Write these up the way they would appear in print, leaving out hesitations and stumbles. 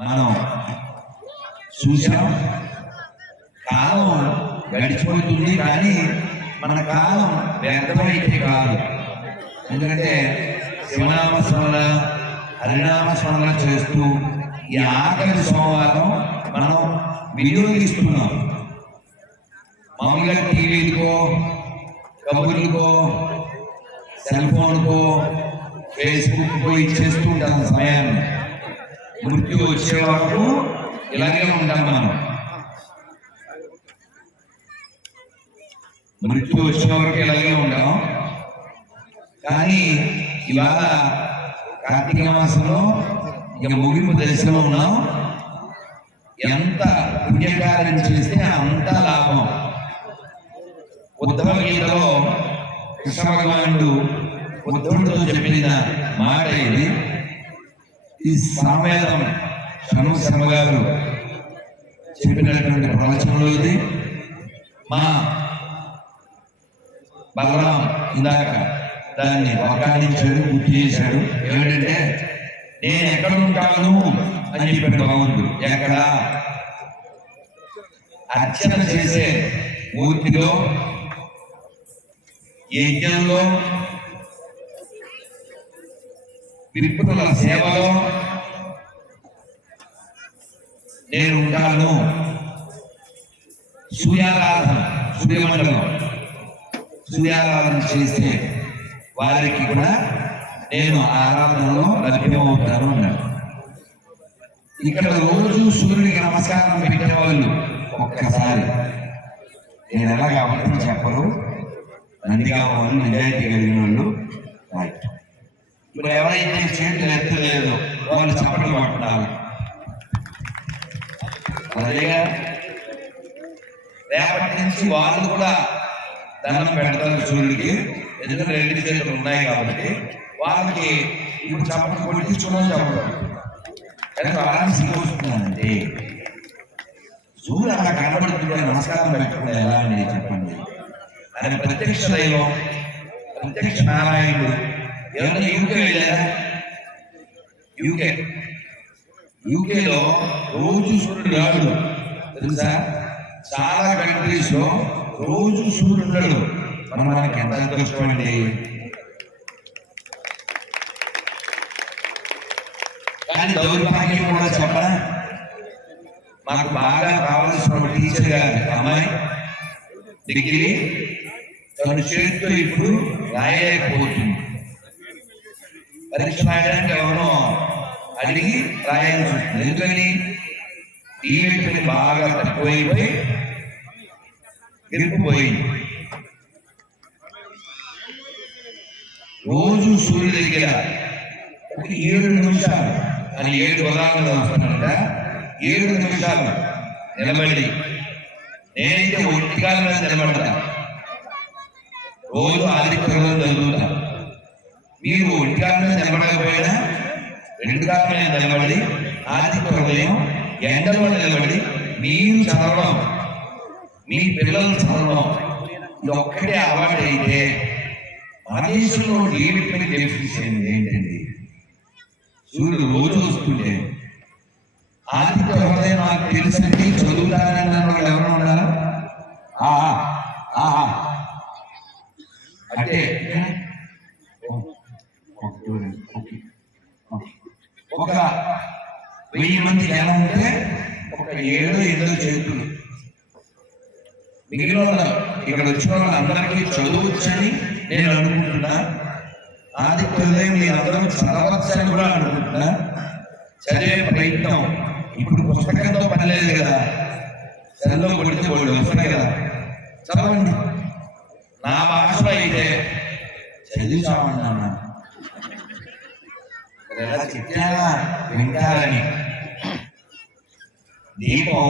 మనం చూసాం. కాలం గడిచిపోతుంది, కానీ మన కాలం వ్యర్థమైతే కాదు. ఎందుకంటే శివనామ స్మరణ, హరినామ స్మరణ చేస్తూ ఈ ఆఖరి సోమవారం మనం వినియోగిస్తున్నాం. మామూలుగా టీవీలకో, కబుర్లకో, సెల్ ఫోన్కో, ఫేస్బుక్కో ఇచ్చేస్తూ ఉంటాం సమయాన్ని. మృత్యు వచ్చే వరకు ఇలాగే ఉంటాం మనం. మృత్యు వచ్చే వరకు ఇలాగే ఉంటాం. కానీ ఇవాళ కార్తీక మాసంలో ఇక ముగింపు దశలో ఉన్నాం. ఎంత పుణ్యకార్యం చేస్తే అంత లాభం. ఉద్ధవ గీతలో కృష్ణ భగవానుడు ఉద్ధవుడితో చెప్పిన మాట ఇది. ఈ సామవేదం శర్మ శర్మ గారు చెప్పినటువంటి ప్రవచనంలో ఇది. మా బలరాం ఇందాక దాన్ని వ్యాఖ్యానించాడు, గుర్తు చేశాడు. ఏమిటంటే, నేను ఎక్కడ ఉంటాను అని చెప్పాడు భగవంతుడు. ఎక్కడ? అర్చన చేసే మూర్తిలో, యజ్ఞంలో, విప్రుల సేవలో నేను ఉంటాను. సూర్యారాధన, సూర్యమండలం సూర్యారాధన చేసే వారికి కూడా నేను ఆరాధనలో లభ్యమవుతాను అన్నాడు. ఇక్కడ రోజు సూర్యుడికి నమస్కారం పెట్టేవాళ్ళు ఒక్కసారి, నేను ఎలాగ అబద్ధం చెప్పరు, నందిగా వాళ్ళు నిజాయితీ కలిగిన వాళ్ళు రైట్. ఇప్పుడు ఎవరైతే చేతులు ఎత్తలేదో వాళ్ళు చప్పట్లు కొట్టాలి. అదేగా రేపటి నుంచి వాళ్ళు కూడా దండం పెడతారు సూర్యుడికి. ఎందుకంటే రెండు చేతులు ఉన్నాయి కాబట్టి వాళ్ళకి ఇప్పుడు చప్పట్లు కొట్టించుకోవడం చెప్పడం. కానీ వారానికి వస్తున్నానంటే సూర్యుడు అలా కనబడుతుంటే నమస్కారం పెట్టకుండా ఎలా అండి చెప్పండి. ఆయన ప్రత్యక్ష దైవం, ప్రత్యక్ష నారాయణుడు. ఏమైనా యూకే వెళ్ళారా? యూకేలో రోజు సూర్యుడు రాడు తెలుసా. చాలా కంట్రీస్ లో రోజు సూర్యుడు ఉండడు. మనకి ఎంత అదృష్టం అండి. కానీ దౌర్భాగ్యం కూడా చెప్పరా, మాకు బాగా కావాల్సిన టీచర్ గారు అమ్మాయి డిగ్రీ తన చేతితో ఇప్పుడు రాయలేకపోతుంది. పరీక్ష రాయడానికి ఎవరో అడిగి రాయాల్సి వస్తుంది. ఎందుకని ఈవెంట్ని బాగా తక్కువైపోయి గెలిపిపోయింది. రోజు సూర్యుడి దగ్గర ఒక 7 నిమిషాలు అని 7 ఉదాహరణలు వస్తానంట. 7 నిమిషాలు నిలబడి, నేనైతే ఒంటికాల మీద నిలబడతా. రోజు ఆదిత్యంలో చదువుతా. మీరు ఒంటికాల మీద నిలబడకపోయినా 2 కాళ్ళ మీద నిలబడి ఆదిత్య హృదయం ఎండలో నిలబడి మీరు చదవడం, మీ పిల్లలు చదవడం, ఇది ఒక్కటే అలవాటు అయితే మన దేశంలో ఏమిటి డెఫిషియన్ ఏంటండి? సూర్యుడు రోజు వస్తుంటే ఆదిత్య హృదయం నాకు తెలుసండి చదువుతానన్న వాళ్ళు ఎవరు ఉన్నారా? అంటే ఒక 1000 మంది జనం ఉంటే ఒక 7 చేతులు. మిగిలిన ఇక్కడ వచ్చిన వాళ్ళందరికీ చదవచ్చని నేను అనుకుంటున్నా. ఆదిత్య హృదయం మీరు అందరూ చదవచ్చని కూడా అనుకుంటున్నా. చదివే ప్రయత్నం ఇప్పుడు పుస్తకంతో పని లేదు కదా, సెల్లో కొడితే వాళ్ళు వస్తాయి కదా, చదవండి. నా భాషలో అయితే చదివి చావన్నా ఎలా చెప్పారా వింటారని. దీపం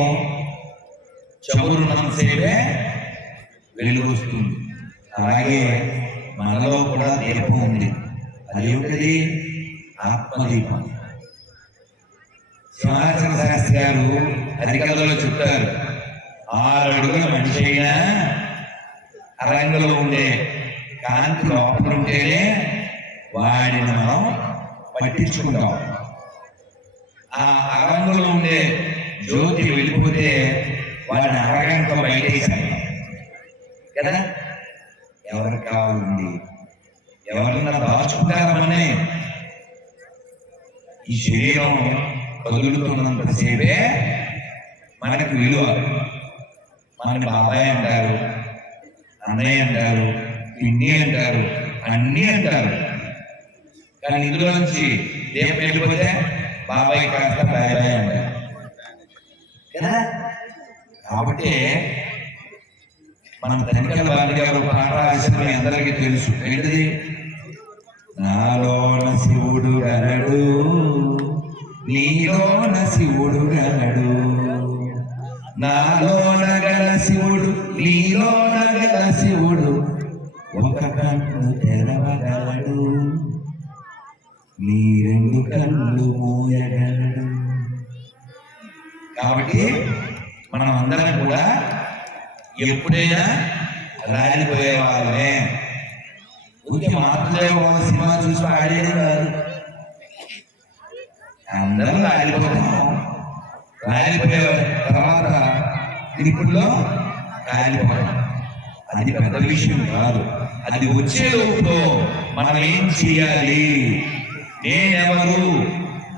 చమురున్నంతసేపే వెలుగు వస్తుంది. అలాగే మనలో కూడా దీపం ఉంది. అది ఒకటి ఆత్మదీపం. సింహాచల శాస్త్రి గారు హరికథలో చెప్తారు, 6 అడుగుల మనిషి అయినా అరంగంలో ఉండే కాంతి లోపల ఉంటేనే వాడిని మనం పట్టించుకుంటాం. ఆ అరంగులో ఉండే జ్యోతి వెళ్ళిపోతే వాళ్ళని అరగంటలో బయటేశారు కదా. ఎవరికి కావాలండి? ఎవరన్నా దాచుకుంటారమనే. ఈ శరీరం కదులుతున్నంతసేపే మనకు విలువ. మన బాబాయ్ అంటారు, అన్నయ్య అంటారు, పిన్ని అంటారు, అన్నీ అంటారు. కానీ ఇందులో నుంచి దేవం వెళ్ళిపోతే బాబాయ్ కాస్త బాయ్ బాయ్ అంటారు కదా. కాబట్టి మనం తనిఖీల బాధ్యత గారు పాట రాసిన మీ అందరికీ తెలుసు. ఏంటిది? నాలోన శివుడు గలడు, నీలోన శివుడు గలడు, నాలోన గల శివుడు నీలోన గల శివుడు ఒక కన్ను తెరవగలడు, నీ రెండు కళ్ళు మూయగలడు. కాబట్టి మనం అందరం కూడా ఎప్పుడైనా రాలిపోయే వాళ్ళమే. ఊరికే మాతృదేవ సినిమా చూసి ఆడేది కాదు. అందరూ రాలిపోతాం. రాలిపోయే తర్వాత ఇప్పుడులో రాలిపోతాం. అది పెద్ద విషయం కాదు. అది వచ్చే లోపులో మనం ఏం చేయాలి, నేనెవరు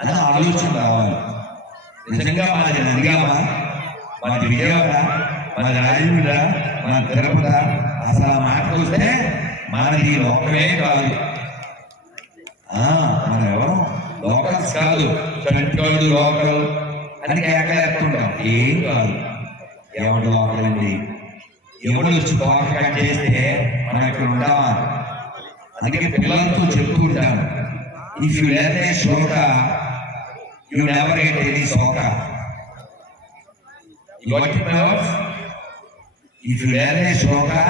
అని ఆలోచన రావాలి. నిజంగా మనది నందిగామా, మనది విజయవాడ, మనది రాజమండ్రి, మన తిరుపతి, అసలు ఆ మాటకు వస్తే మనది లోకమే కాదు. మనం ఎవరు లోకల్స్ కాదు. చంటోళ్ళు లోకల్ అని కేకలేస్తుంటాం. ఏం కాదు. ఎవడు లోకల్ అండి? ఎవడు వచ్చి తోక కట్ చేస్తే మనం ఇక్కడ ఉంటామా? అందుకే పిల్లలతో చెప్తూ ఉంటాను, if you learn A Shloka you never get any శోక. You got it, my words? If you learn a shloka,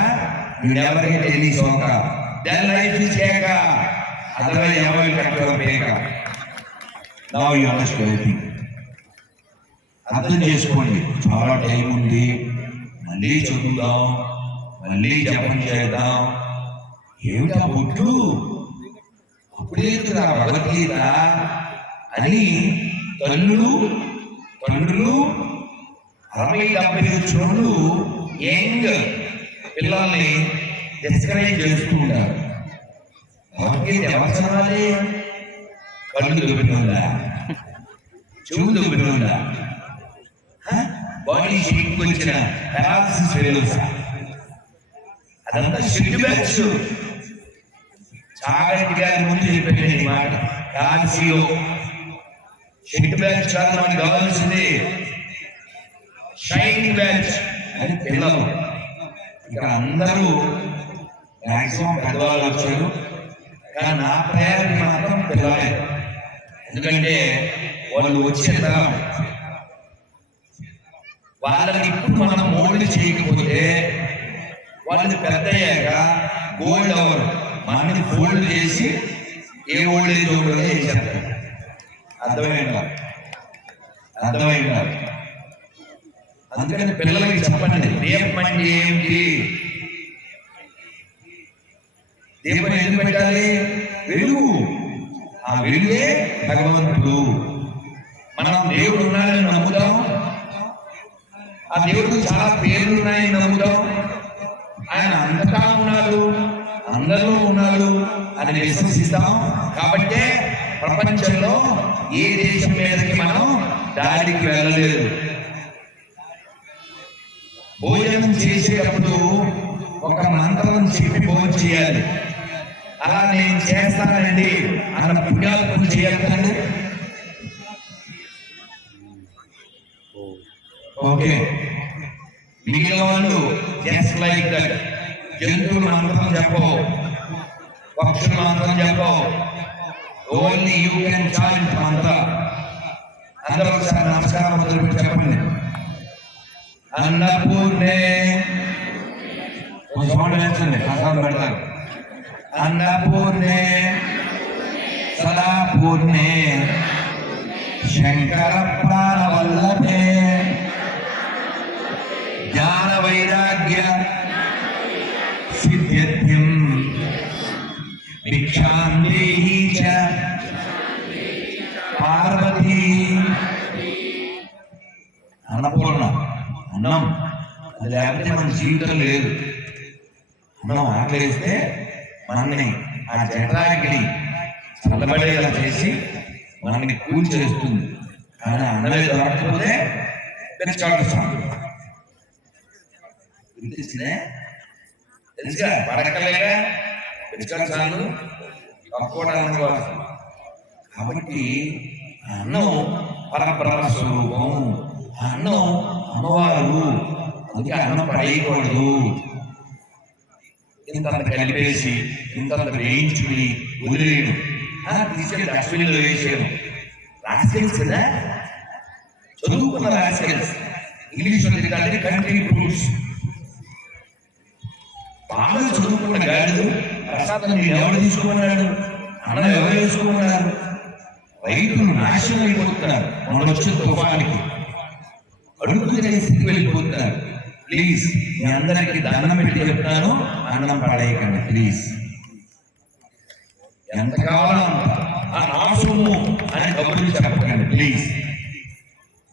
you never get any shloka. Then life is keka. Otherwise, you will cut your peka. Now you understand everything. అర్థం చేసుకోండి. చాలా time ఉంది. మళ్ళీ చదువుదాం, మళ్ళీ జపం చేద్దాం. ఏమిటా బొట్లు? అప్పుడే కదా భగవద్గీత అని తండ్రులు 60-70 వచ్చినోళ్ళు యంగ్ పిల్లల్ని డిస్కరేజ్ చేస్తూ ఉంటారు. భగవద్గీత ఎవరు చదవాలి? కళ్ళు దొబ్బినోళ్ళ, చెవు దొబ్బినోళ్ళ, బాడీ షేక్ వచ్చిన పారాలసిస్ ఫెయిల్యూర్స్, అదంతా షెడ్ బ్యాచ్. చాగంటి గారి ముందు చెప్పాను ఈ మాట. కాల్సియో షెడ్ బ్యాచ్ చాలా మంది కావాల్సింది. షైనింగ్ బ్యాచ్ అని పిల్లలు. ఇక్కడ అందరూ మ్యాక్సిమం పెద్దవాళ్ళు వచ్చారు, కానీ నా ప్రయాణం మాత్రం పిల్లలే. ఎందుకంటే వాళ్ళు వచ్చే తరం. వాళ్ళని ఇప్పుడు మనం మోల్డ్ చేయకపోతే వాళ్ళని పెద్ద అయ్యాక గోల్డ్ అవర్ మనని ఫోల్డ్ చేసి ఏ ఓల్డ్ ఏజ్ ఓల్డ్ చేసేస్తారు. అర్థమైందా? అందుకని పిల్లలకి చెప్పండి, దీపం అంటే ఏమిటి? దీపం ఎందుకు పెట్టాలి? వెలుగు. ఆ వెలుగే భగవంతుడు. మనం దేవుడు ఉన్నాడని నమ్ముతాం, ఆ దేవుడికి చాలా పేర్లు ఉన్నాయని నమ్ముతాం. ఆయన అంతటా ఉన్నాడు, అందరిలో ఉన్నాడు అని విశ్వసిస్తాం. కాబట్టే ప్రపంచంలో ఏ దేశం మీదకి మనం దాడికి వెళ్ళలేదు. భోజనం చేసేటప్పుడు ఒక మంత్రం చెప్పి భోజనం చేయాలి. అలా నేను చేస్తానండి అన్న పుణ్యాలు చేయాలి. ఓకే, మిగిలిన వాళ్ళు జస్ట్ లైక్ దట్. జంతువుల మంత్రం చెప్పవు, పక్షుల మంత్రం చెప్పవు. ఓన్లీ యూ కెన్ చాంట్ మంత్ర. అందరూ ఒకసారి నమస్కారం మొదలుపెట్టి చెప్పండి. అన్నపూర్ణే సౌండ్ వేస్తుంది, ప్రసాదం పెడతారు. అన్నపూర్ణే సదాపూర్ణే శంకర ప్రాణవల్లభే జ్ఞాన వైరాగ్య సిద్ధ్యర్థం భిక్షాం దేహి చ పార్వతీ అన్నపూర్ణ అన్నం, అది లేకపోతే మన జీవితం లేదు. అన్నం ఆకలిస్తే మనల్ని ఆ జఠరాగ్ని చల్లబడేలా చేసి మనల్ని కూల్ చేస్తుంది. కానీ అన్నమే దొరకకపోతే గుర్తిస్తుందే తెలుసుగా, పడకలేగా పెంచుకోవాలి కాబట్టి అన్నం పరబ్రహ్మ స్వరూపం, అన్నం అమ్మవారు, అందుకే అన్నం పడేయకూడదు. ఇంతంత కలిపేసి ఇంతంత వేయించుకుని వదిలేయడం, తీసుకెళ్ళి డస్ట్బిన్లో వేసేయడం. రాస్కెల్స్ కదా, చదువుకున్న రాస్కెల్స్. ఇంగ్లీష్లో తిరగాలి కంట్రీ ఫ్రూట్స్. బాగా చదువుకున్న గాడిలు ప్రసాదం నేను ఎవరు తీసుకున్నాడు, అన్నం ఎవరు వేసుకున్నారు? రైతులు నాశనం అయిపోతున్నారు. మనం వచ్చిన తుఫానికి అడుగుతున్న స్థితికి వెళ్ళిపోతున్నారు. ప్లీజ్ మీ అందరికి దండం పెట్టి చెప్తాను, అన్నం పడేయకండి ప్లీజ్. ఎంత కావాలో ఆ సొమ్ము అని కబుర్లు చెప్పకండి ప్లీజ్.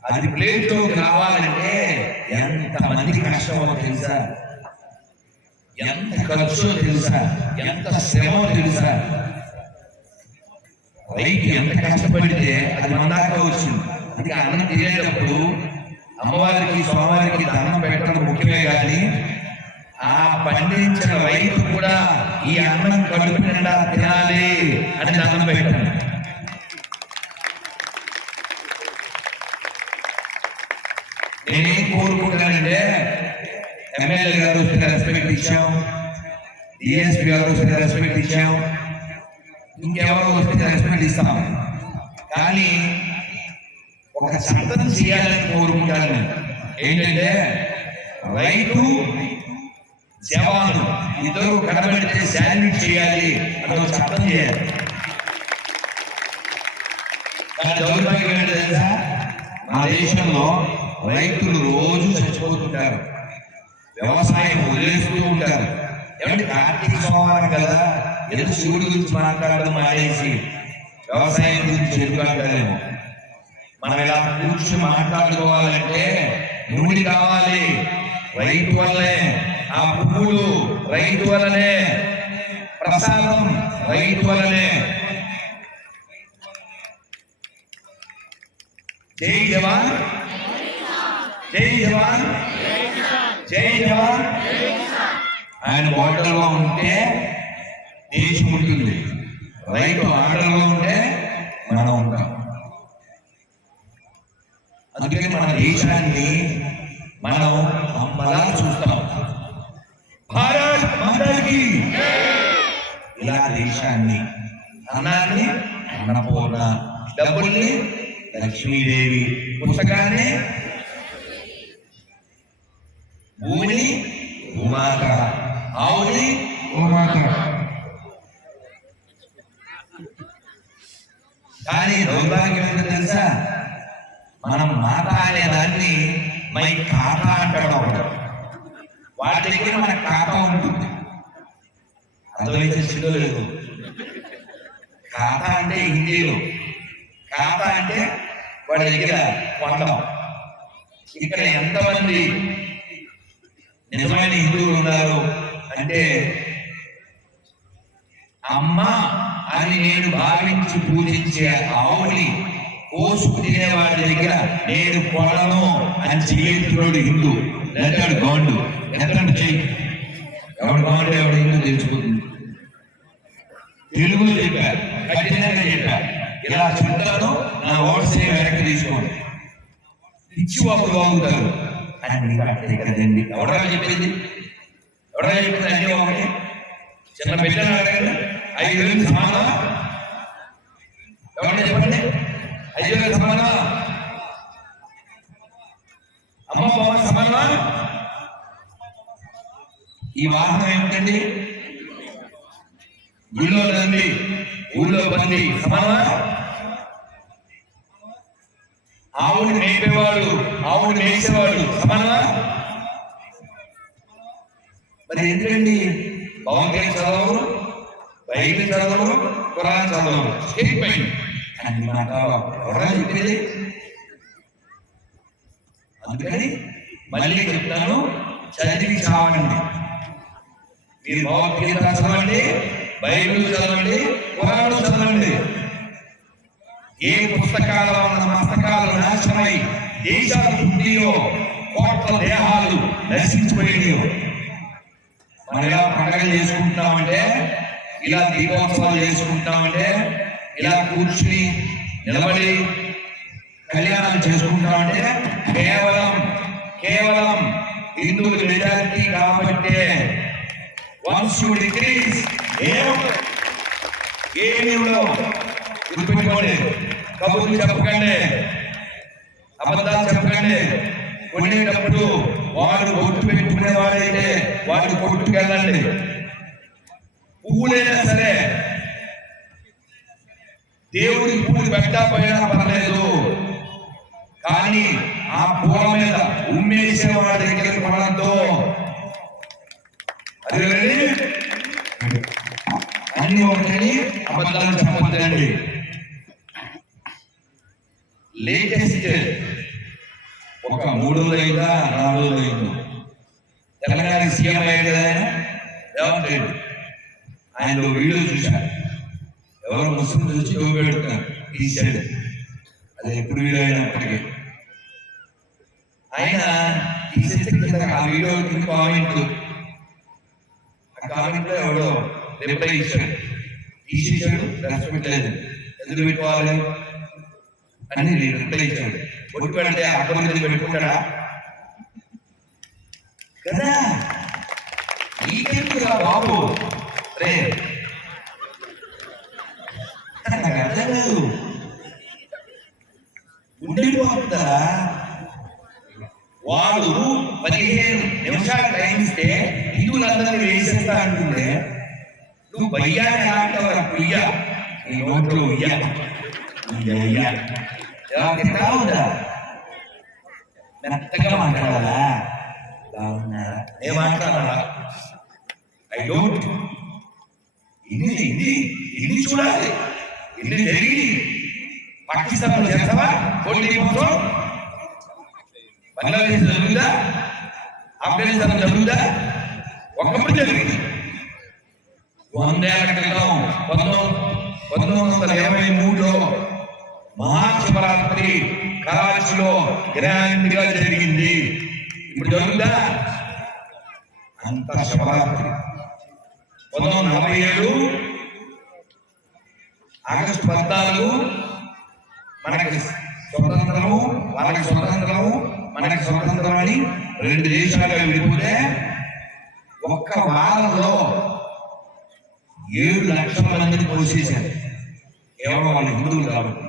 అది ప్లేట్లోకి రావాలంటే ఎంత మందికి కష్టమో తెలుసా, ఎంత ఖర్చో తెలుసా, ఎంత శ్రమో తెలుసా. రైతు ఎంత కష్టపడితే అది మన దాకా వచ్చింది. అందుకే అన్నం తినేటప్పుడు అమ్మవారికి స్వామివారికి దండం పెట్టడం ముఖ్యమే, కానీ ఆ పండించిన రైతు కూడా ఈ అన్నం కడుపు నిండా తినాలి అని దండం పెట్టండి. నేనేం కోరుకుంటానంటే, ఎమ్మెల్యే గారు వస్తే రెస్పెక్ట్ ఇచ్చాం, డిఎస్పీ గారు వస్తే రెస్పెక్ట్ ఇచ్చాం, ఇంకెవరో వస్తే రెస్పెక్ట్ ఇస్తాం. కానీ ఒక చట్టం చేయాలని కోరుకుంటాను. ఏంటంటే రైతు జవాను ఇద్దరు కనబడితే శాల్యూట్ చేయాలి అని ఒక చట్టం చేయాలి. కానీ దౌర్భాగ్యం ఏంటో తెలుసా, మా దేశంలో రైతులు రోజు చచ్చిపోతుంటారు, వ్యవసాయం వదిలేస్తూ ఉంటారు. ఏమంటే కార్తీక సోమవారం కదా, ఎందుకు శివుడి గురించి మాట్లాడడం మానేసి వ్యవసాయం గురించి చెడుకుంటారేమో. మనం ఇలా కూర్చొని మాట్లాడుకోవాలంటే నూనె కావాలి, రైతు వల్లనే ఆ పువ్వులు, రైతు వల్లనే ప్రసాదం, రైతు వల్లనే. జై జవాన్, జై జవాన్, జై జవాన్. ఆయన ఓటర్లో ఉంటే దేశం ఉంటుంది, రైతు ఆటలో ఉంటే మనం ఉంటాం. అందుకని మన దేశాన్ని మనం అమ్మలా చూస్తాం. భారత్ మాతాకి ఇలా దేశాన్ని, అన్నాన్ని అన్నపూర్ణ, డబ్బుల్ని లక్ష్మీదేవి, పుస్తకాన్ని భూమిని భూమాత, ఆవుని గోమాత. కానీ దౌర్భాగ్యం ఏంటో తెలుసా, మనం మాట అనే దాన్ని మై ఖాతా అంటాడు ఒకడు. వాటి దగ్గర మన ఖాతా ఉంటుంది. అర్థమైతే సిద్ధం లేదు. ఖాతా అంటే హిందీలో, ఖాతా అంటే వాడి దగ్గర కొనడం. ఇక్కడ ఎంతమంది నిజమైన హిందువులు ఉన్నారు అంటే, అమ్మ అని నేను భావించి పూజించే ఆవుని కోసుకు తినేవాడి దగ్గర నేను కొనను అని చెయ్యేట్టున్నాడు హిందూ. లేటాడు గౌండు, ఎంతంటే చెయ్యి. ఎవడు గౌండు ఎవడు హిందూ తెలిసిపోతుంది. తెలుగులో చెప్పారు, కఠినంగా చెప్పారు, ఇలా చెప్తాను నా ఓట్సే వెనక్కి తీసుకోండి, ఇచ్చి ఒకరు బాగుంటారు అని కట్టే కదండి. ఎవడగా చెప్పింది, ఎవడగా చెప్పింది అన్నీ ఒకటి. చిన్న బిడ్డను అడగండి, 5,000 సమానం ఎవరైనా చెప్పండి, 5,000 సమానం, అమ్మ బాబా సమానమా? ఈ వాహనం ఏమిటండి, గుళ్ళో నంది, ఊళ్ళో బంది సమానమా? ఆవుని మేపేవాడు, ఆవుని మేసేవాడు సమానమా? మరి ఎందుకండి భగవద్గీత చదవరు, బైబిల్ చదవరు, ఖురాన్ చదవరు, స్టేట్మెంట్ అన్ని మాటలు ఎవరైనా చెప్పేది. అందుకని మళ్ళీ చెప్తాను, చదివి చావండి. మీరు భగవద్గీత చదవండి, బైబిల్ చదవండి, పురాణం చదవండి. ఏ పుస్తకాలలో ఉన్న మస్తకాలు నాశనమై దేశాలు పుట్టియో, కోట్ల దేహాలు నశించిపోయినాయో. మనం ఇలా పండుగలు చేసుకుంటున్నామంటే, ఇలా దీపోత్సవాలు చేసుకుంటున్నామంటే, ఇలా కూర్చుని నిలబడి కళ్యాణాలు చేసుకుంటామంటే కేవలం హిందువుల మెజారిటీ కాబట్టి. వన్స్ యు డిక్రీజ్ ఏమీ ఉండవు. గుర్తుపెట్టుకోండి, కబుర్లు చెప్పకండి, అబద్ధాలు చెప్పకండి. కొనేటప్పుడు వాడు కొట్టు పెట్టుకునేవాడైతే వాడు కొట్టుకెళ్ళండి. పువ్వులైనా సరే దేవుడి పూలు పెట్టకపోయినా పర్లేదు, కానీ ఆ పూల మీద ఉమ్మేసే వాడి దగ్గరికి పడద్దు. అదే అన్ని ఒకటి అబద్ధాలు చెప్పద్దండి. లేటెస్ట్ ఒక 3 రోజులైందా 4 రోజులైందో తెలంగాణ సీఎం అయ్యాడు కదా రేవంత్ రెడ్డి. ఆయన వీడియో చూశారు, ఎవరో ముస్లిం చూసి పెడుతున్నారు, తీశాడు. అది ఎప్పుడు వీడియో అయినప్పటికీ ఆయన తీసేస్తే ఆ వీడియో కామెంట్ లో ఎవడో రిప్లై ఇచ్చాడు, తీసేసాడు, రెస్పెక్ట్ లేదు, ఎందుకు పెట్టుకోవాలి అని రిప్లై ఇచ్చాడు. ఒట్టు పెడితే అర్థం పెట్టుకుంటాడా కదా? నీకెందుకు బాబు రే, నాకు అర్థం కాదు. ఉండిపోతుందా? వాడు 15 నిమిషాలు టైం ఇస్తే హిందువులందరినీ వేసేస్తా అంటుండే, నువ్వు బయ్యాన్ని ఆంటావు. పుయ్య నీ నోట్లో తింటా ఉందా? మెత్తగా మాట్లాడాలా? బాగున్నారా? నేను మాట్లాడాలా? I don't. ఇన్ని చూడాలి, ఇన్ని జరిగి పాకిస్తాన్ చేస్తావా? పోటీ కోసం బంగ్లాదేశ్ జరుగుతుందా? ఆఫ్ఘనిస్తాన్ జరుగుతుందా? ఒకప్పుడు జరిగింది. 100 ఏళ్ల క్రితం 1923లో మహాశివరాత్రి కరాచీలో గ్రాండ్ గా జరిగింది. ఇప్పుడు జరుగుతుందా? అంత శివరాత్రి 1947 ఆగస్టు 14 మనకి స్వతంత్రము, వాళ్ళకి స్వతంత్రము, మనకి స్వతంత్రం అని 2 దేశాలుగా విడిపోతే ఒక్క వారంలో 7 లక్షల మందిని పోసేశారు. కేవలం వాళ్ళు హిందువులు కాబట్టి.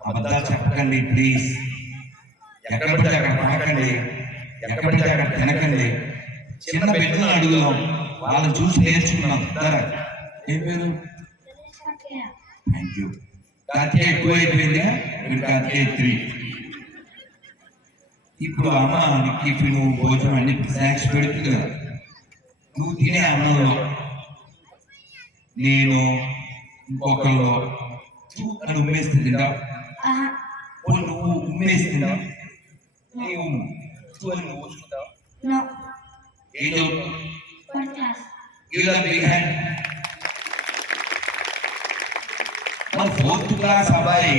అబద్ధాలు చెప్పకండి ప్లీజ్. ఎక్కడ పడితే అక్కడ తాకండి, ఎక్కడ పడితే అక్కడ తినకండి. చిన్న బిడ్డలను అడుగుదాం, వాళ్ళని చూసి నేర్చుకున్నాం. ఏం పేరు? Thank you. కార్తీక ఎక్కువ అయిపోయిందిగా, మీరు కార్తీక 3. ఇప్పుడు అమ్మ టిఫిన్ భోజనం అన్ని స్నాక్స్ పెడుతుంది కదా, నువ్వు తినే అన్నంలో నేను ఇంకొకళ్ళు అని ఉమ్మేస్తుంది. నువ్వు ఉమ్మేస్తుందా? నువ్వు ఊసుకుంటావు. మన 4th క్లాస్ అబ్బాయి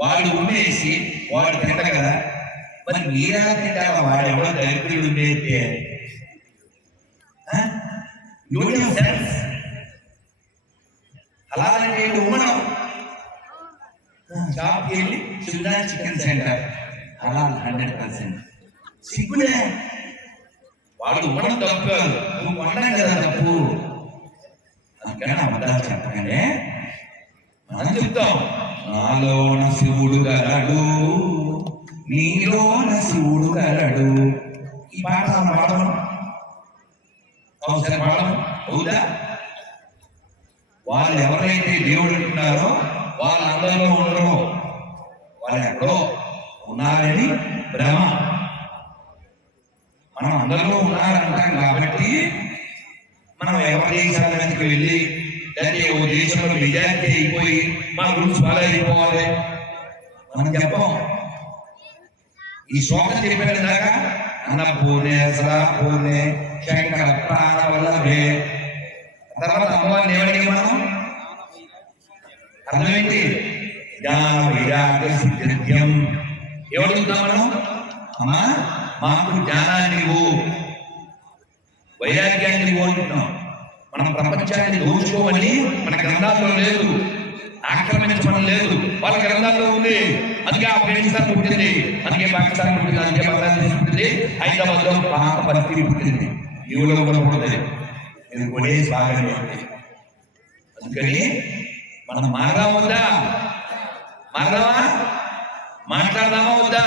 వాడు ఉమ్మేసి వాడు తింటారు కదా, మరి మీరా తింటారా? వాడు ఎవరో దరిద్రుడు ఉమ్మేస్తే అలాగే ఉమ్మనం. షాప్కి వెళ్ళి చికెన్ సెంటర్ అలా 100% సిగ్గులే. వాడు ఉమ్మడం తప్పు కాదు, నువ్వు వండం కదా తప్పు. అందుకని అబద్ధాలు చెప్పగానే మనం చెప్తాం, నాలోన శివుడు గలడు, నీలోన శివుడు గలడు. ఈ పాట పాడము ఒకసారి పాడము అవుదా? వాళ్ళు ఎవరైతే దేవుడు అంటున్నారో వాళ్ళు అందరిలో ఉండరు, వాళ్ళు ఎక్కడో ఉన్నారని భ్రమ. మనం అందరిలో ఉన్నారంటాం కాబట్టి మనం ఎవరి దేశాల మీదకి వెళ్ళి లేకపోతే ఓ దేశంలో మెజారిటీ అయిపోయి మా రూల్స్ ఫాలో అయిపోవాలి మనం చెప్పం. ఈ శ్లోకం చెప్పారు దాకా అన్నపూర్ణే సదాపూర్ణే శంకర ప్రాణ వల్లభే. తర్వాత అమ్మవారిని ఏమడిగా మనం అర్థమేంటి? జ్ఞాన వైరాగ్య సిద్ధ్యం. ఏమడుగుతున్నాం మనం? అమ్మా మాకు జ్ఞానాన్ని ఇవ్వు, వైరాగ్యాన్ని ఇవ్వు అంటున్నాం. మనం ప్రపంచాన్ని దోచుకోమని మన గ్రంథాల్లో లేదు, ఆక్రమించమని లేదు, వాళ్ళ గ్రంథాల్లో ఉంది. అందుకే ఆఫ్ఘనిస్తాన్ పుట్టింది, అందుకే పాకిస్తాన్ పుట్టింది, అందుకే బంగ్లాదేశ్ పుట్టింది, హైదరాబాద్ లో పాకపత్తి పుట్టింది, ఇవిలో కూడా పుడుతుంది. ఇది కొడేసి బాగా. అందుకని మనం మారదామా వద్దా? మారదామా? మాట్లాడదామా వద్దా?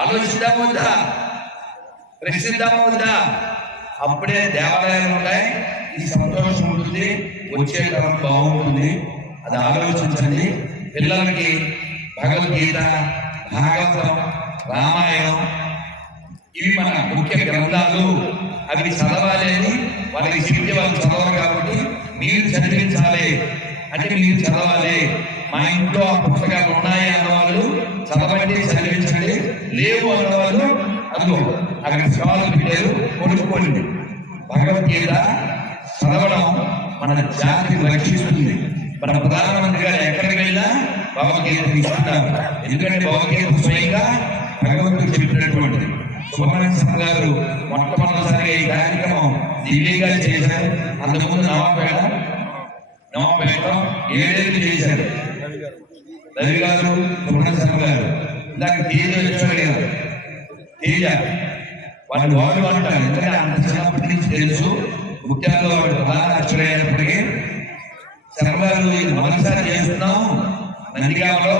ఆలోచిద్దామా వద్దా? ప్రశ్నిద్దామా వద్దా? అప్పుడే దేవాలయాలు ఉంటాయి, ఈ సంతోషం ఉంటుంది, వచ్చే తరం బాగుంటుంది. అది ఆలోచించండి. పిల్లలకి భగవద్గీత, భాగవతం, రామాయణం ఇవి మన ముఖ్య గ్రంథాలు. అవి చదవాలి అని వాళ్ళకి చెప్తే వాళ్ళు చదవరు కాబట్టి మీరు చదివించాలి. అంటే మీరు చదవాలి. మా ఇంట్లో ఆ పుస్తకాలు ఉన్నాయి అన్నవాళ్ళు చదవండి, చదివించండి. లేవు అన్నవాళ్ళు అందులో అక్కడ సవాలు పెట్టారు, కొనుక్కోండి. భగవద్గీత చదవడం మన జాతిని రక్షిస్తుంది. మన ప్రధానమంత్రి గారు ఎక్కడికి వెళ్ళినా భగవద్గీత తీసుకుంటారు. ఎందుకంటే భగవద్గీత స్వయంగా భగవంతుడు చెప్పినటువంటిది. సుబ్రహ్మణ్యం గారు మొట్టమొదటిసారిగా ఈ కార్యక్రమం దివ్యంగా చేశారు. అంతకుముందు నవాపేటలో 7 ఏళ్ళు చేశారు రవి గారు, సుబ్రహ్మణ్యం గారు. ఇందాక తేజ వచ్చాడు కదా, తేజ వాడు అంటారు. ఎందుకంటే అంత చిన్నప్పటి నుంచి తెలుసు. ముఖ్యంగా వాడు ప్రధాన అక్షరం అయినప్పటికీ శర్మ గారు మొదటిసారి చేస్తున్నాం నందిగామలో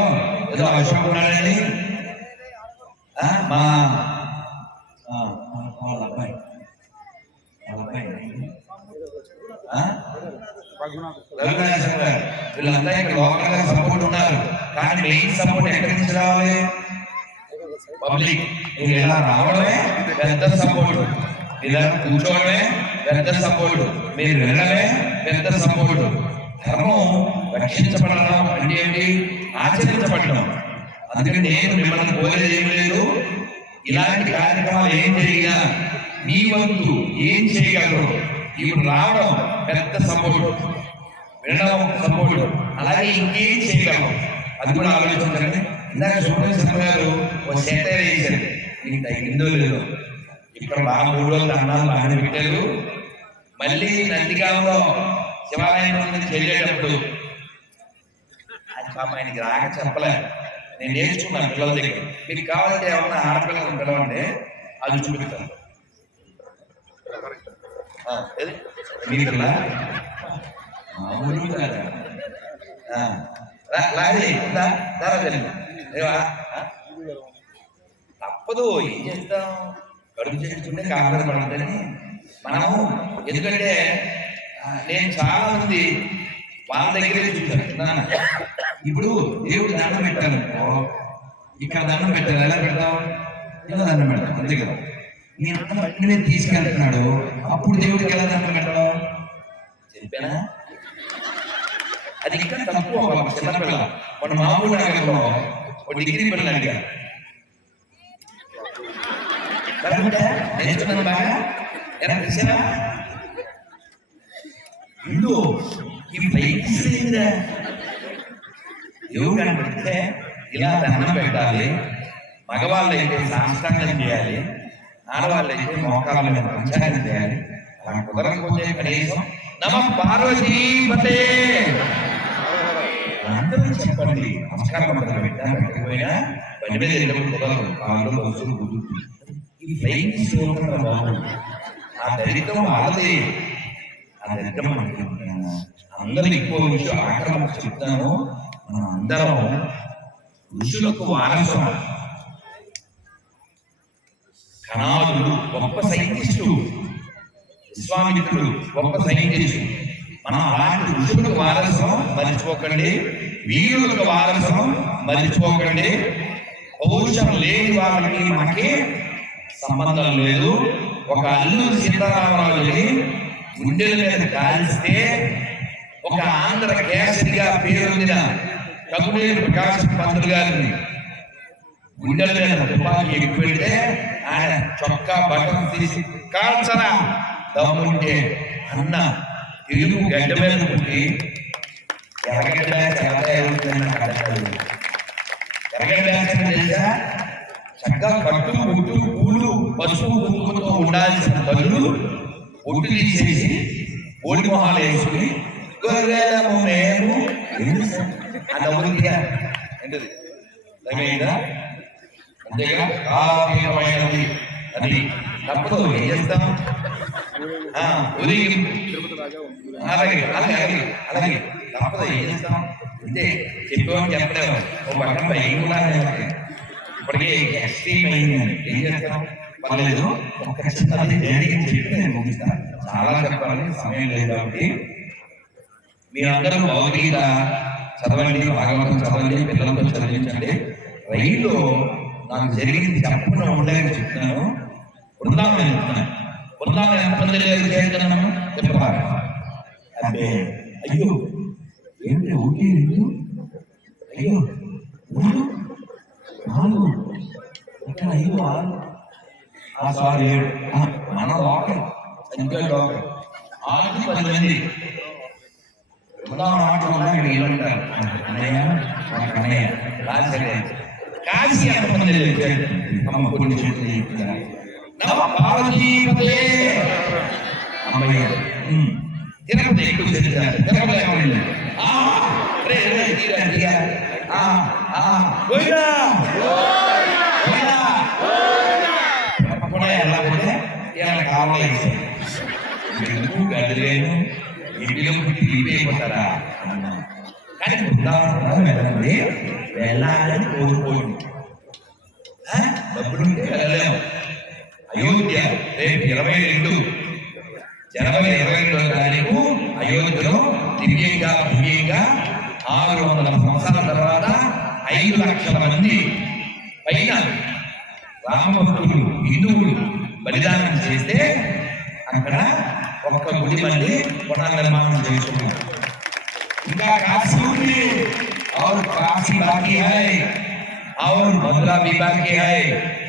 ఏదో అవసరం ఉన్నాడని మా వాళ్ళ అబ్బాయి రఘునాథేశ్వర గారు వీళ్ళంతా ఇక్కడ లోకల్ గా సపోర్ట్ ఉన్నారు. కానీ మెయిన్ సపోర్ట్ ఎక్కడి నుంచి రావాలి? పబ్లిక్. మీరు ఇలా రావడమే పెద్ద సపోర్ట్, ఇలా కూర్చోవడమే పెద్ద సపోర్ట్, మీరు వెళ్ళడమే పెద్ద సపోర్ట్. ధర్మం రక్షించబడడం అంటే ఏంటి? ఆచరించబడడం. అందుకని నేను మిమ్మల్ని కోరేది ఏం లేదు, ఇలాంటి కార్యక్రమాలు ఏం జరిగినా మీ వంతు ఏం చేయగలరు. ఇప్పుడు రావడం పెద్ద సపోర్ట్, వినడం సపోర్ట్, అలాగే ఇంకేం చేయగలరు అది కూడా ఆలోచించండి. ఇందాక సుబ్రహ్మణ్యం గారు ఒక సెంటర్ వేశారు, మీకు తగ్గిందో లేదో. ఇక్కడ బాగా 3 రోజులు అన్నాలు బాగానే పెట్టారు. మళ్ళీ నందిగామలో శివాలయం నుంచి వెళ్ళేటప్పుడు అది పాప ఆయనకి రాక చెప్పలే, నేను నేర్చుకున్నాను పిల్లల దగ్గర. మీకు కావాలంటే ఏమన్నా ఆడపిల్లలను పిలవండి, అది చూపిస్తాను. మీకు తప్పదు, ఏం చేస్తాం, కడుపు చేస్తుంటే కాంగ్రెస్ పడద్దని మనము. ఎందుకంటే నేను చాలా మంది వాళ్ళ దగ్గరే చూసాను. ఇప్పుడు దేవుడు దండం పెట్టాను, ఇక్కడ దండం పెట్టాను, ఎలా పెడతాం? ఇలా దండం పెడతాం, అంతే కదా. నేను అన్న బట్టి తీసుకెళ్తున్నాడు, అప్పుడు దేవుడికి ఎలా దండం పెట్టడం చెప్పానా? అది ఇంకా తక్కువ. చిన్నపిల్ల మన మామూలు నగరంలో ఒక డిగ్రీ పిల్లలు అడిగారు, నేర్చుకున్నాను బాగా ఎలా తెలిసినా ఇల్లు ఈ ప్రయత్నిస్తుందిరా. దేవుడు కనపడితే ఇలా దండం పెట్టాలి, మగవాళ్ళు అయితే సాష్టాంగం చేయాలి, ఆడవాళ్ళు అయితే మోకాళ్ళ మీద పంచాయతీ చేయాలి. అలా కుదరకపోతే కనీసం నమ పార్వతీపతే అందరూ చెప్పండి. నమస్కారం మొదలు పెట్టా పెట్టకపోయినా బండి మీద వెళ్ళినప్పుడు కుదరదు, కాళ్ళు బస్సులు కుదురుతుంది. ఈ ఫ్లైంగ్ శ్లోకంలో బాగుంది. ఆ దరిద్రం వాళ్ళది, ఆ దరిద్రం మనకి. అందరూ ఎక్కువ విషయం ఆక్రమణ చెప్తాను. మనం అందరం ఋషులకు వారసం. కణాదుడు గొప్ప సైంటిస్టు, విశ్వామిత్రుడు గొప్ప సైంటిస్టు. మనం అలాంటి ఋషులకు వారసం మర్చిపోకండి, వీరులకు వారసం మర్చిపోకండి. పౌరుషం లేని వాళ్ళకి మనకి సంబంధం లేదు. ఒక అల్లూరి సీతారామరాజుని గుండెల మీద కాల్స్తే ఒక ఆంధ్ర కేసరిగా పేరొందిన కబునేని ప్రకాశం పంతులు గారిని గుండెల మీద తుపాకీ ఎక్కువ పెడితే ఆయన చొక్కా బటన్ తీసి కాల్చరా దమ్ముంటే అన్న తెలుగు గడ్డ మీద పుట్టి ఎర్రగడ్డ తెలుసా చక్కగా కట్టు బొట్టు పూలు పసుపు కుంకుమతో ఉండాల్సిన బదులు ఒట్టు తీసేసి ఓడి మొహాలు వేసుకుని గొర్రెలము మేము అన్న ఊరికిగా ఏంటది అర్థమైందా? అంతేగా కావ్యమైనది అది తప్పదు, ఏం చేస్తాం? అలాగే అలాగే అలాగే అలాగే తప్పదు, ఏం చేస్తాం? అంతే చెప్పేవాళ్ళు చెప్పలేము. ఓ పక్కన భయం కూడా ఇప్పటికే ఎక్స్ట్రీమ్ అయింది, ఏం చేస్తాం? పర్లేదు, ఒక చిన్నది జరిగింది చెప్పి నేను ముగిస్తాను. చాలా చెప్పాలని సమయం లేదు కాబట్టి మీరందరూ భగవద్గీత చదవండి, భాగవతం చదవండి, పిల్లలతో చదివించండి. రైల్లో నాకు జరిగింది చెప్పకుండా ఉండలేని చెప్తున్నాను. బృందావనం చెప్తున్నాను. బృందావనం ఎంతమంది లేదు చేస్తున్నాము చెప్పాలి. అబ్బే అయ్యో ఏంటి ఒకటి రెండు అయ్యో 3 4 ఇంకా 5 6 సారీ 7 మన లోకల్ ఇంకా లోకల్ 6 10 మంది కాశీ ఎంతమంది తిరుపతి ఎక్కువ తిరుగుతారు. తిరుపతి ఎలా కావాలి గదిలేను ఇంటిలో పుట్టి అయిపోతారా? కానీ బృందావనం వెళ్ళండి, వెళ్ళాలని కోరుకోండి. డబ్బులుంటే వెళ్ళలేము. అయోధ్య రేపు 22 జనవరి 22వ తారీఖు అయోధ్యలో దివ్యంగా భవ్యంగా 600 సంవత్సరాల తర్వాత 5 లక్షల మంది పైన రామభక్తులు హిందువులు బలిదానం చేస్తే అక్కడ ఒక్క గుడి మళ్ళీ పునర్నిర్మాణం చేసుకున్నాం. ఇంకా కాశీ ఉంది, और काशी बाकी है, और मथुरा भी बाकी है,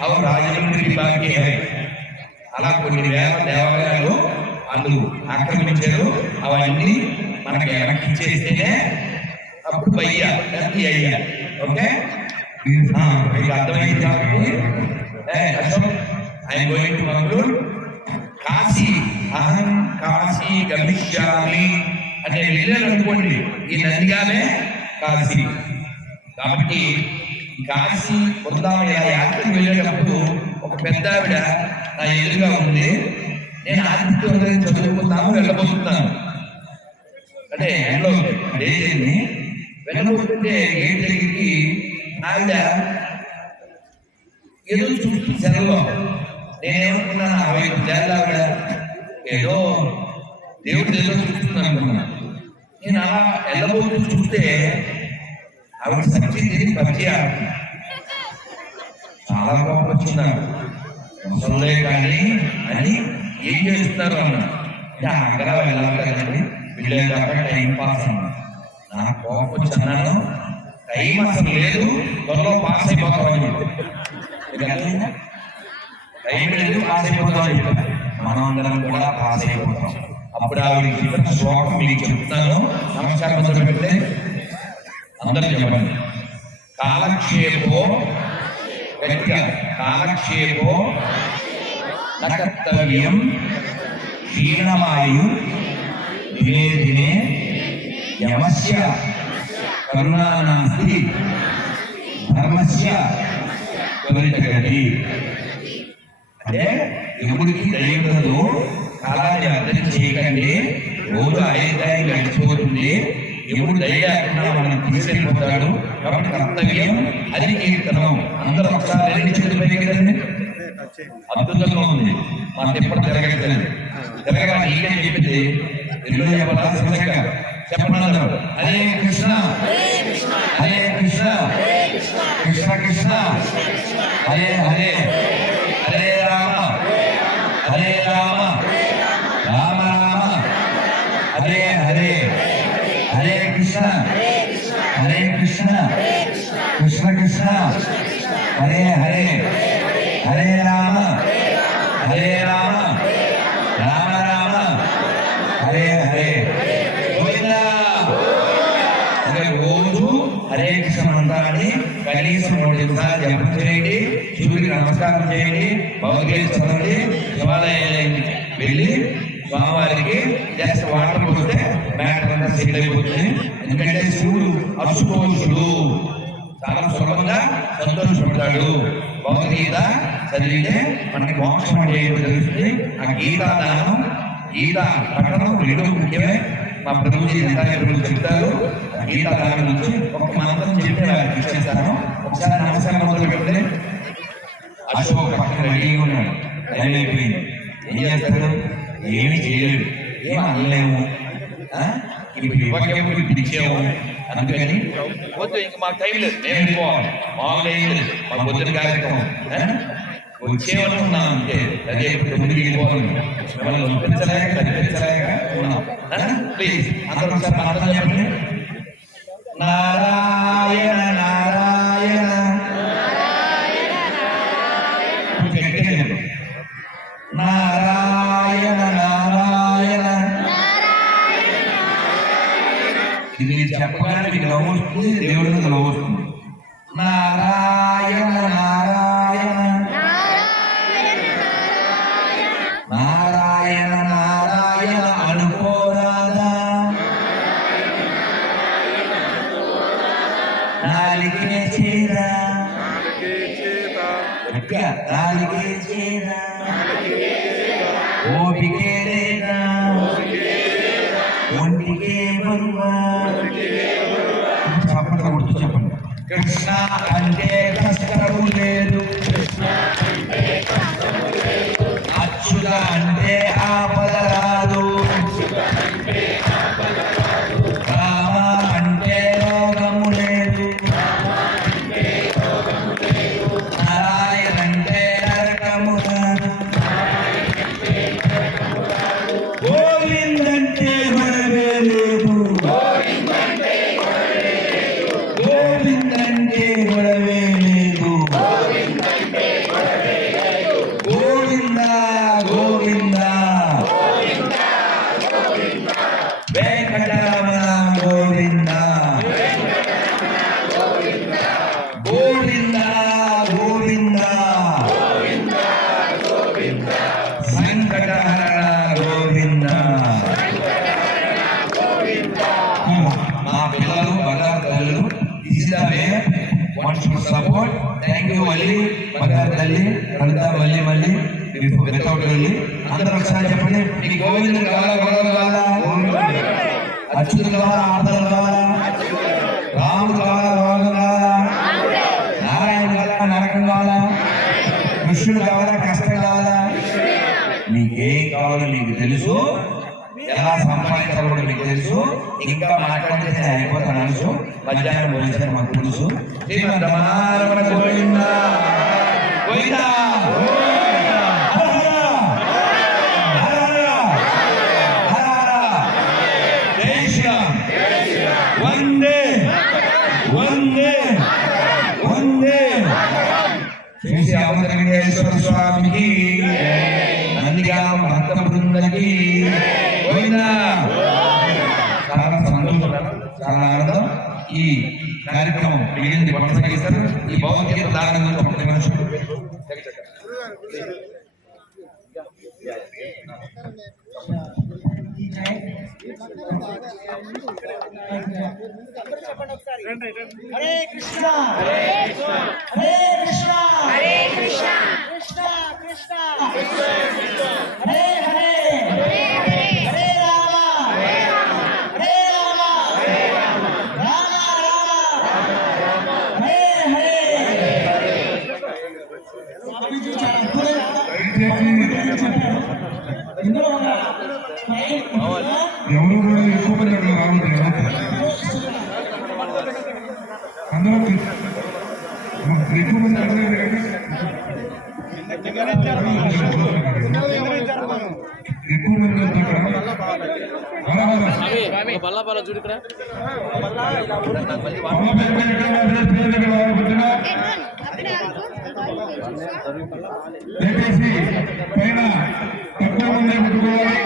और राजమండ్రి भी बाकी है. అలా కొన్ని వేల దేవాలయాలు వాళ్ళు ఆక్రమించారు. అవన్నీ మనకి వెనక్కి ఇచ్చేస్తేనే అప్పుడు అయ్యా అయ్యా. ఓకే, మీకు అర్థమైంది కాబట్టి Ashok I'm going to conclude. Kashi అహం కాశీ గమిష్యామి అంటే వెళ్ళాను అనుకోండి, ఈ నందిగానే కాశీ. కాబట్టి కాశీ బృందావనం ఇలా యాత్రకు వెళ్ళేటప్పుడు ఒక పెద్ద ఆవిడ నా ఎదురుగా ఉంది. నేను ఆదిత్య చదువుకుందాము వెళ్ళబోతున్నాను అంటే ఎండలో డైలీ వెళ్ళబోతుంటే గేట్ దగ్గరికి ఆవిడ ఏదో చూస్తుంది సెలవులో. నేనేమనుకున్నాను 65 ఏళ్ళ ఆవిడ ఏదో దేవుడు ఏదో చూస్తుంది అనుకున్నాను. నేను అలా వెళ్ళబోతూ చూస్తే ఆవిడ సచ్చింది పరిచయం చాలా కోపం వచ్చిందాడు. ముసలే కానీ అని ఏం చేస్తున్నారు అన్నా. అక్కడ వెళ్ళాలి కదండి, వెళ్ళేదాకా టైం పాస్ అన్నా. నాకు కోపం వచ్చి అన్నాను, టైం అసలు లేదు, త్వరలో పాస్ అయిపోతామని చెప్పి. టైం లేదు, పాస్ అయిపోతామని చెప్పి మనం అందరం కూడా పాస్ అయిపోతాం. అప్పుడు ఆవిడ చెప్పిన శ్లోకం మీకు చెప్తాను. నమస్కారం పెడితే అందరూ చెప్పండి. కాలక్షేపో గట్టిగా కాలక్షేపో నకర్తవ్యం క్షీణమాయు దినే దినే యమస్య కరుణానాస్తి ధర్మస్య త్వరితగతి. అంటే ఎముడికి దైవదు, కాలాన్ని అర్థం చేయకండి. రోజు ఆయుధాన్ని గడిచిపోతుంది. ఎప్పుడు దయలేకుండా మనం తీసుకెళ్ళిపోతాడు. కాబట్టి కర్తవ్యం అది కీర్తనం. అందరూ ఒకసారి 2 చేతులు పైకి కదండి. అద్భుతంగా ఉంది. మనం ఎప్పుడు తిరగలేదు, తిరగగా నీకే చెప్పింది. ఎన్నో చెప్పాలి చెప్పండి. హరే కృష్ణ హరే కృష్ణ కృష్ణ కృష్ణ హరే హరే హరే రామ హరే రామ రామ రామ హరే హరే హరే కృష్ణ హరే కృష్ణ కృష్ణ కృష్ణ హరే హరే హరే రామ హరే రామ రామ రామ హరే హరే గోవిందా. అంటే రోజు హరే కృష్ణ మంత్రాన్ని కనీసం 3 సార్లు జపం చేయండి, సూర్యుడికి నమస్కారం చేయండి, భగవద్గీత చదవండి, శివాలయానికి వెళ్ళి స్వామివారికి జస్ట్ వాటర్ పోస్తే మ్యాటర్ అంతా సెటిల్ అయిపోతుంది. ఎందుకంటే శివుడు అశుతోషుడు, చాలా సులభంగా సంతోషపడతాడు. భగవద్గీత చదివితే మనకి మోక్షం అంటే ఏంటో తెలుస్తుంది. ఆ గీతాదానం గీతా పఠనం 2 ముఖ్యమే. మా ప్రభుజీ నితాయ ప్రభులు చెప్తారు. గీతాదానం నుంచి ఒక మంత్రం చెప్పి వారికి ఇచ్చేస్తాను. ఒకసారి నమస్కారం మొదలు పెడితే అశోక్ పక్కన రెడీగా ఉన్నాడు, టైం అయిపోయింది. ఏం చేస్తాడు? ఏమి చేయలేడు, ఏం అనలేము, ఇప్పుడు ఇవ్వకేమో ఇప్పుడు ఇచ్చేము. అందుకని వద్దు, ఇంక మాకు టైం లేదు, మేము వెళ్ళిపోవాలి, మామూలు ఏం లేదు, మా పొద్దున కార్యక్రమం వచ్చేవనుకున్నాం అంతే. అదే ఇప్పుడు 9కి వెళ్ళిపోవాలి, మిమ్మల్ని ఒప్పించలేక కనిపించలేక ఉన్నాం. ప్లీజ్ అందరూ ఒకసారి ప్రార్థన చెప్పండి. నారాయణ నారాయణ నారాయణ నారాయణ. ఇది మీరు చెప్పగానే మీకు నవ్వు వస్తుంది, దేవుడి మీద నవ్వు వస్తుంది. నారాయణ నారాయణ నారాయణ నారాయణ అనుకోరాదా, నాలిగే చేరా నాలిగే చేరా ఓపికే లేదా ఒంటికే బరువా. చెప్పండి, గుర్తు చెప్పండి. కృష్ణ అంటే కష్టము లేదు, అచ్యుత అంటే ఆపద రాదు, రామ అంటే రోగము లేదు, నారాయణ అంటే నరకము రాదు, గోవిందంటే గొడవే లేదు, గోవిందంటే గొడవే లేదు, గోవింద గోవింద వెంకటరమణ గోవింద గోవింద గోవింద సంకటహరణ గోవింద. మా పిల్లలు బంగారు తల్లులు, ఇసిదామే సపోర్ట్. థ్యాంక్ యూ మళ్ళీ బంగారు తల్లి, కవిత మళ్ళీ వితౌట్ వెళ్ళి అందరూ ఒకసారి చెప్పండి. మీకు గోవిందుడు కావాలా, గొడవలు కావాలా, అచ్యుతుడు కావాలా, ఆర్దలు కావాలా, రాముడు కావాలా, రోగం కావాలా, నారాయణ కావాలా, నరకం కావాలా, కృష్ణుడు కావాలా, కష్టం కావాలా, నీకేం కావాలో నీకు తెలుసు, ఎలా సంపాదించాలో కూడా మీకు తెలుసు. ఇంకా మాట్లాడితే అయిపోతాను అనుసు, మధ్యాహ్నం పోలీసారు మాకు తెలుసు. శ్రీమంతమారమణ గోవింద గోవింద. జై శ్రీరామ్, వందే వందే వందే. శ్రీ శ్యామేశ్వర స్వామికి, నందిగామ భక్త బృందకి గోవిందా. చాలా సంతోషం, చాలా ఆనందం. ఈ కార్యక్రమం మిగిలింది కొనసాగిస్తారు. ఈ భగవద్గీత దానం గురించి ఒక నిమిషం. హరే కృష్ణ హరే కృష్ణ హరే కృష్ణ హరే కృష్ణ కృష్ణ కృష్ణ హరే హరే హరే హరే రామ హరే రామ హరే రామ హరే రామ రామ రామ హరే హరే. స్వామి చూచారు ఇందులో ఎవరు కూడా ఎక్కువ మంది అక్కడ రావట్లేదు. అందరూ ఎక్కువ మంది అడగలేదు కానీ ఎక్కువ మంది అక్కడ బల్లాపాల చూడు ఇక్కడ బల్ల దయచేసి పైన తక్కువ మంది పెట్టుకోవాలి.